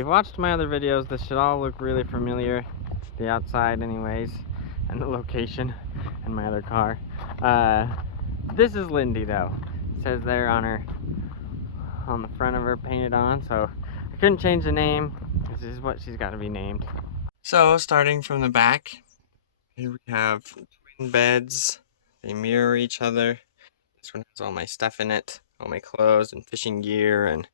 you've watched my other videos, this should all look really familiar. The outside anyways, and the location, and my other car. This is Lindy though. It says there on the front of her painted on, so I couldn't change the name. This is what she's got to be named. So starting from the back, here we have twin beds. They mirror each other. This one has all my stuff in it, all my clothes and fishing gear and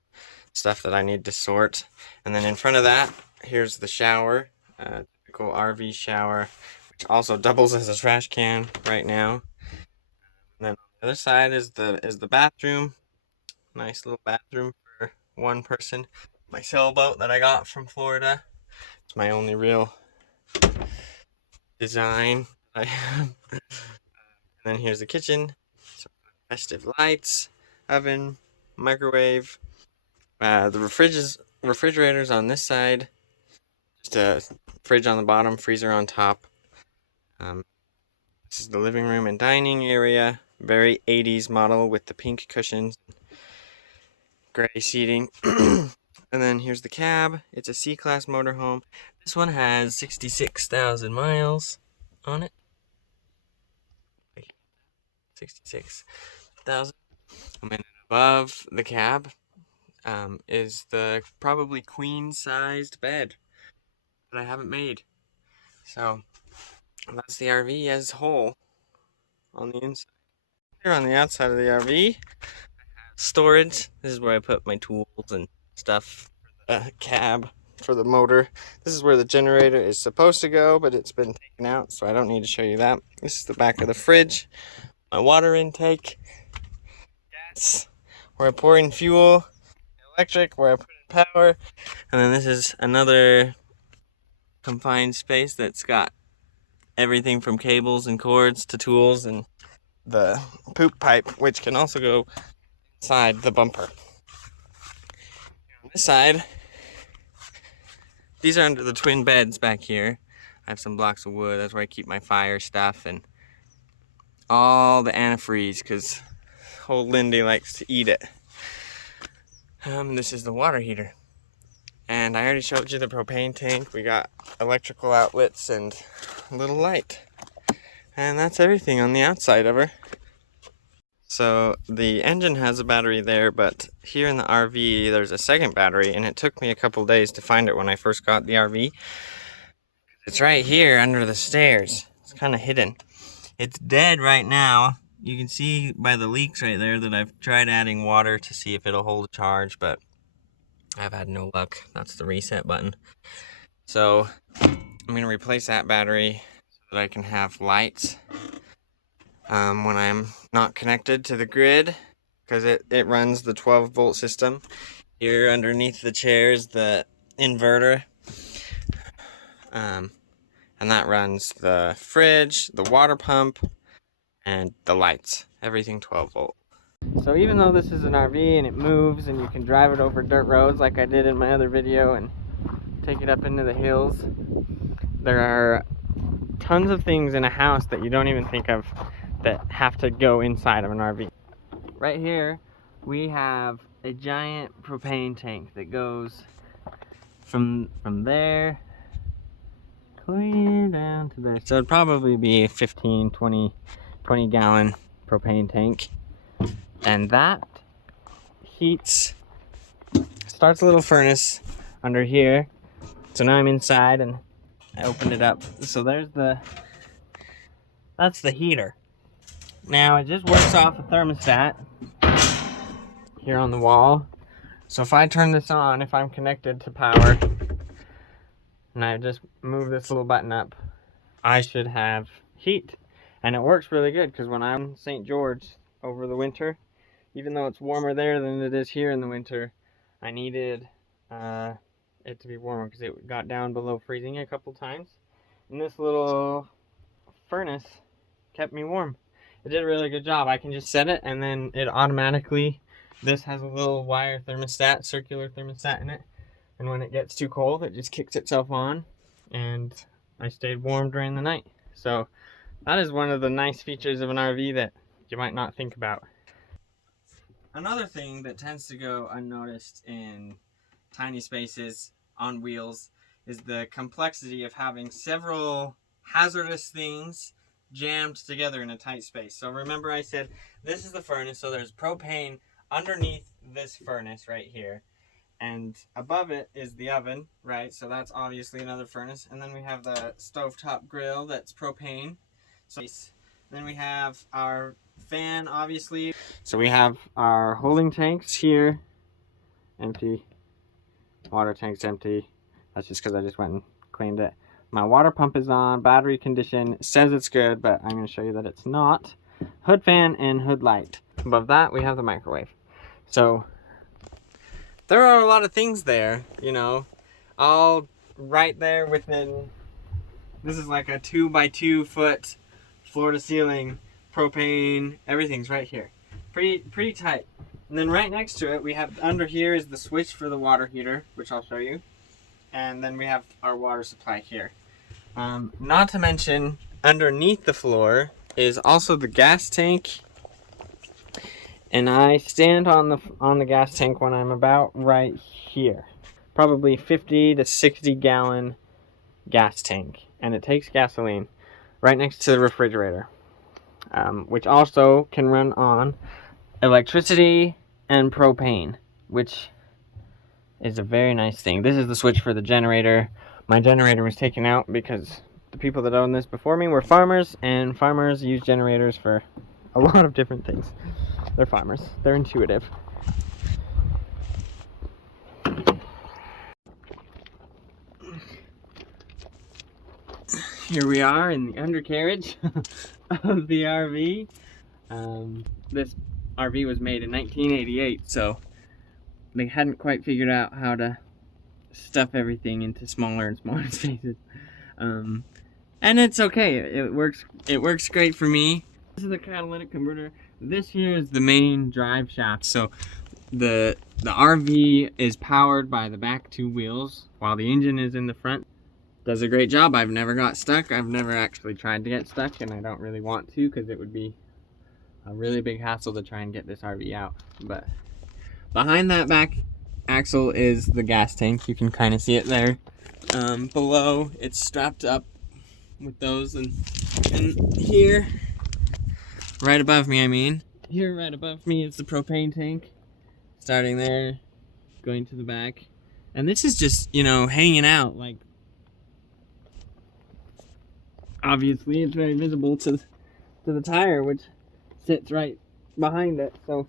stuff that I need to sort. And then in front of that, here's the shower, typical RV shower, which also doubles as a trash can right now. And then on the other side is the bathroom. Nice little bathroom for one person. My sailboat that I got from Florida. It's my only real design I have. And then here's the kitchen. Some festive lights, oven, microwave. The refrigerator's on this side. Just a fridge on the bottom, freezer on top. This is the living room and dining area. Very 80s model with the pink cushions, gray seating. And then here's the cab. It's a C-Class motorhome. This one has 66,000 miles on it. 66,000. And then above the cab is the probably queen-sized bed that I haven't made. So that's the RV as a whole on the inside. Here on the outside of the RV, storage. This is where I put my tools and stuff for the cab, for the motor. This is where the generator is supposed to go, but it's been taken out, so I don't need to show you that. This is the back of the fridge, my water intake, gas, where I pour in fuel, electric, where I put in power, and then this is another confined space that's got everything from cables and cords to tools and the poop pipe, which can also go inside the bumper. On this side, these are under the twin beds back here. I have some blocks of wood. That's where I keep my fire stuff and all the antifreeze, because old Lindy likes to eat it. This is the water heater. And I already showed you the propane tank. We got electrical outlets and a little light. And that's everything on the outside of her. So the engine has a battery there, but here in the RV there's a second battery, and it took me a couple days to find it when I first got the RV. It's right here under the stairs. It's kind of hidden. It's dead right now. You can see by the leaks right there that I've tried adding water to see if it'll hold a charge, but I've had no luck. That's the reset button. So I'm going to replace that battery so that I can have lights when I'm not connected to the grid, because it runs the 12-volt system. Here underneath the chair is the inverter, and that runs the fridge, the water pump, and the lights. Everything 12-volt. So even though this is an RV and it moves and you can drive it over dirt roads like I did in my other video and take it up into the hills, there are tons of things in a house that you don't even think of that have to go inside of an RV. Right here we have a giant propane tank that goes from there clear down to there. So it'd probably be a 15, 20 gallon propane tank. And that starts a little furnace under here. So now I'm inside and I opened it up. So that's the heater. Now it just works off a thermostat here on the wall. So if I turn this on, if I'm connected to power, and I just move this little button up, I should have heat. And it works really good, because when I'm in St. George over the winter, even though it's warmer there than it is here in the winter, I needed it to be warmer because it got down below freezing a couple times. And this little furnace kept me warm. It did a really good job. I can just set it and then it automatically, this has a little wire thermostat, circular thermostat in it. And when it gets too cold, it just kicks itself on, and I stayed warm during the night. So that is one of the nice features of an RV that you might not think about. Another thing that tends to go unnoticed in tiny spaces on wheels is the complexity of having several hazardous things jammed together in a tight space. So remember I said this is the furnace, so there's propane underneath this furnace right here. And above it is the oven, right? So that's obviously another furnace. And then we have the stovetop grill that's propane. So then we have our fan, obviously. So we have our holding tanks here, empty. Water tank's empty. That's just because I just went and cleaned it. My water pump is on, battery condition. It says it's good, but I'm going to show you that it's not. Hood fan and hood light. Above that, we have the microwave. So there are a lot of things there, you know, all right there within. This is like a 2 by 2 foot floor to ceiling propane. Everything's right here. Pretty tight. And then right next to it, we have under here is the switch for the water heater, which I'll show you. And then we have our water supply here. Not to mention, underneath the floor is also the gas tank. And I stand on the gas tank when I'm about right here. Probably 50 to 60 gallon gas tank. And it takes gasoline right next to the refrigerator. Which also can run on electricity and propane, which is a very nice thing. This is the switch for the generator. My generator was taken out because the people that owned this before me were farmers, and farmers use generators for a lot of different things. They're farmers. They're intuitive. Here we are in the undercarriage of the RV. This RV was made in 1988, so they hadn't quite figured out how to stuff everything into smaller and smaller spaces. And it's okay. It works great for me. This is the catalytic converter. This here is the main drive shaft. So the RV is powered by the back two wheels while the engine is in the front. Does a great job. I've never got stuck. I've never actually tried to get stuck, and I don't really want to because it would be a really big hassle to try and get this RV out. But behind that back axle is the gas tank. You can kind of see it there. Below, it's strapped up with those, and here, right above me, here right above me is the propane tank. Starting there, going to the back. And this is just, you know, hanging out. Like, obviously, it's very visible to the tire, which sits right behind it. So,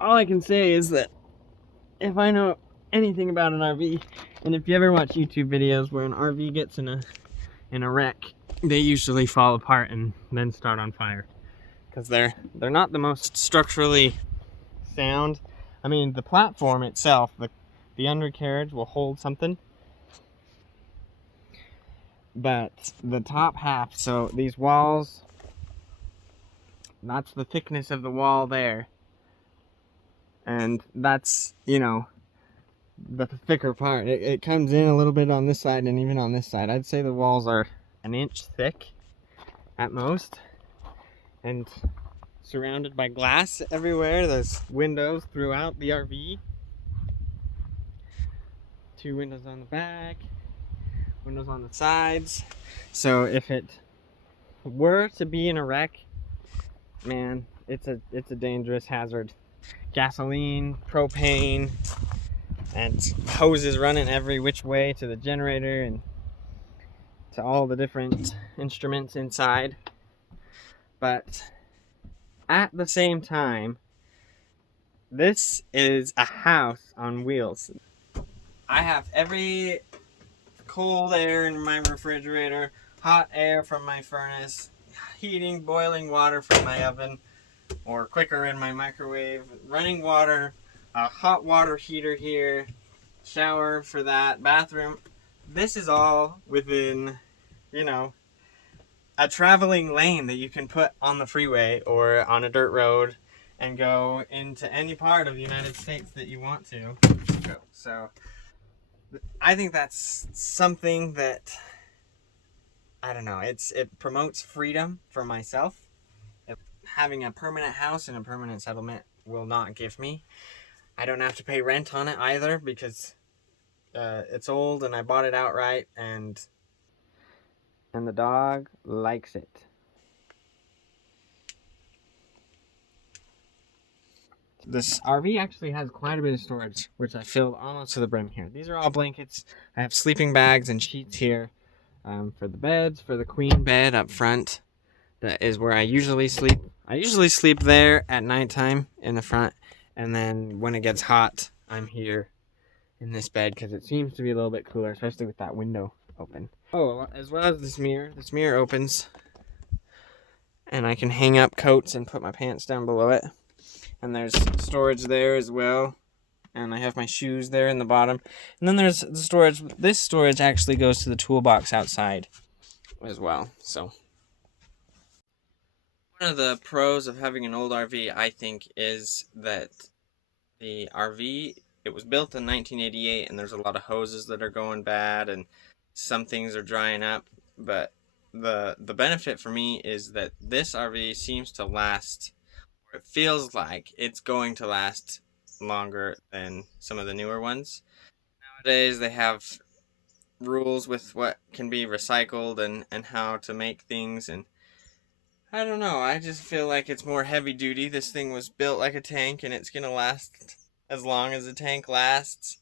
all I can say is that if I know anything about an RV, and if you ever watch YouTube videos where an RV gets in a wreck, they usually fall apart and then start on fire, because they're not the most structurally sound. I mean, the platform itself, the undercarriage will hold something, but the top half, so these walls, that's the thickness of the wall there, and that's, you know, the thicker part. It comes in a little bit on this side and even on this side. I'd say the walls are an inch thick at most, and surrounded by glass everywhere. There's windows throughout the RV. 2 windows on the back, windows on the sides. So if it were to be in a wreck, man, it's a dangerous hazard. Gasoline, propane, and hoses running every which way to the generator and to all the different instruments inside. But at the same time, this is a house on wheels. I have every cold air in my refrigerator, hot air from my furnace, heating, boiling water from my oven, or quicker in my microwave, running water, a hot water heater here, shower for that, bathroom. This is all within, you know, a traveling lane that you can put on the freeway or on a dirt road and go into any part of the United States that you want to go. So I think that's something that, I don't know, it promotes freedom for myself. Having a permanent house and a permanent settlement will not give me. I don't have to pay rent on it either, because It's old and I bought it outright, and the dog likes it. This RV actually has quite a bit of storage, which I filled almost to the brim here. These are all blankets. I have sleeping bags and sheets here, for the beds, for the queen bed up front. That is where I usually sleep. I usually sleep there at nighttime in the front, and then when it gets hot, I'm here in this bed because it seems to be a little bit cooler, especially with that window open. Oh, as well as this mirror. This mirror opens, and I can hang up coats and put my pants down below it. And there's storage there as well. And I have my shoes there in the bottom. And then there's the storage. This storage actually goes to the toolbox outside as well. So one of the pros of having an old RV, I think, is that the RV, it was built in 1988, and there's a lot of hoses that are going bad, and some things are drying up. But the benefit for me is that this RV seems to last, or it feels like it's going to last longer than some of the newer ones. Nowadays, they have rules with what can be recycled and how to make things, and I don't know, I just feel like it's more heavy duty. This thing was built like a tank, and it's gonna last as long as a tank lasts.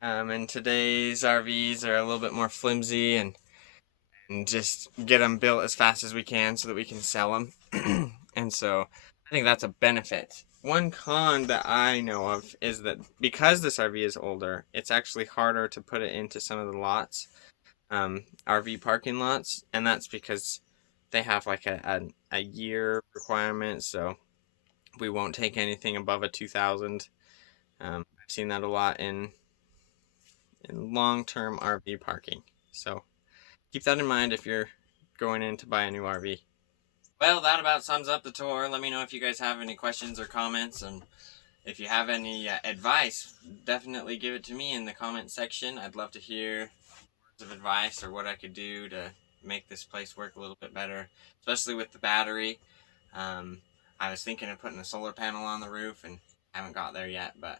And today's RVs are a little bit more flimsy, and just get them built as fast as we can so that we can sell them. And so I think that's a benefit. One con that I know of is that because this RV is older, it's actually harder to put it into some of the lots, RV parking lots, and that's because they have like a year requirement, so we won't take anything above a 2000. I've seen that a lot in long-term RV parking, so keep that in mind if you're going in to buy a new RV. Well, that about sums up the tour. Let me know if you guys have any questions or comments, and if you have any advice, definitely give it to me in the comment section. I'd love to hear words of advice or what I could do to make this place work a little bit better, especially with the battery. I was thinking of putting a solar panel on the roof, and haven't got there yet, but